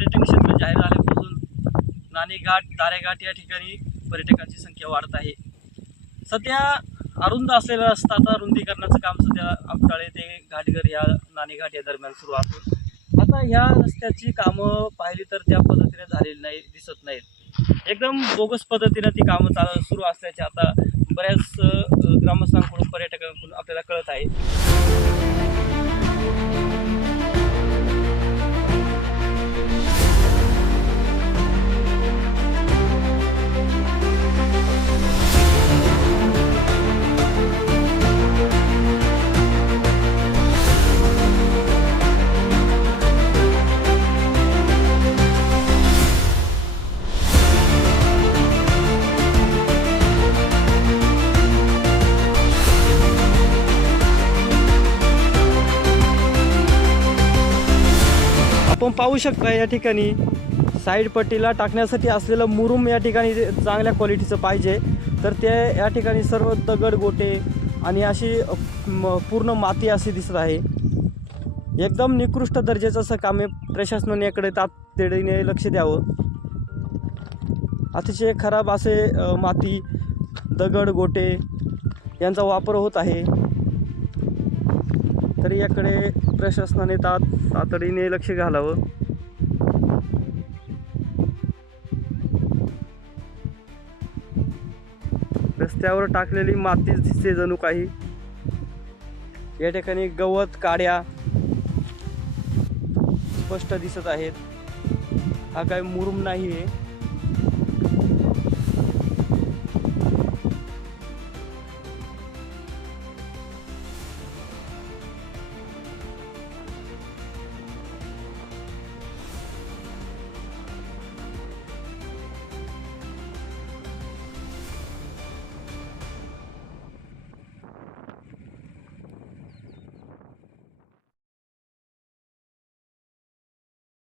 पर्यटन क्षेत्र जाहीर झाल्यापासून नाणेघाट तारेघाट या ठिकाणी पर्यटकांची संख्या वाढत आहे. सध्या अरुंद असलेला रस्ता आता रुंदीकरणाचं काम सध्या आपटाळे ते घाटघर या नाणेघाट या दरम्यान सुरू असून आता ह्या रस्त्याची कामं पाहिली तर त्या पद्धतीने झालेली नाही दिसत नाहीत. एकदम बोगस पद्धतीनं ती कामं चाल सुरू असल्याचे आता बऱ्याच ग्रामस्थांकडून पर्यटकांकडून आपल्याला कळत आहे. आपण पाहू शकता या ठिकाणी साईड पट्टीला टाकण्यासाठी असलेलं मुरुम या ठिकाणी चांगल्या क्वालिटीचं पाहिजे. तर ते या ठिकाणी सर्व दगड गोटे आणि अशी म- पूर्ण माती अशी दिसत आहे. एकदम निकृष्ट दर्जाचं असं काम आहे. प्रशासनाने याकडे तातडीने लक्ष द्यावं. अतिशय खराब असे माती दगड गोटे यांचा वापर होत आहे. तर याकडे प्रशासनाने तात तातडीने लक्ष घालावं. रस्त्यावर टाकलेली माती दिसते जणू काही. या ठिकाणी गवत काड्या स्पष्ट दिसत आहेत. हा काय मुरुम नाही आहे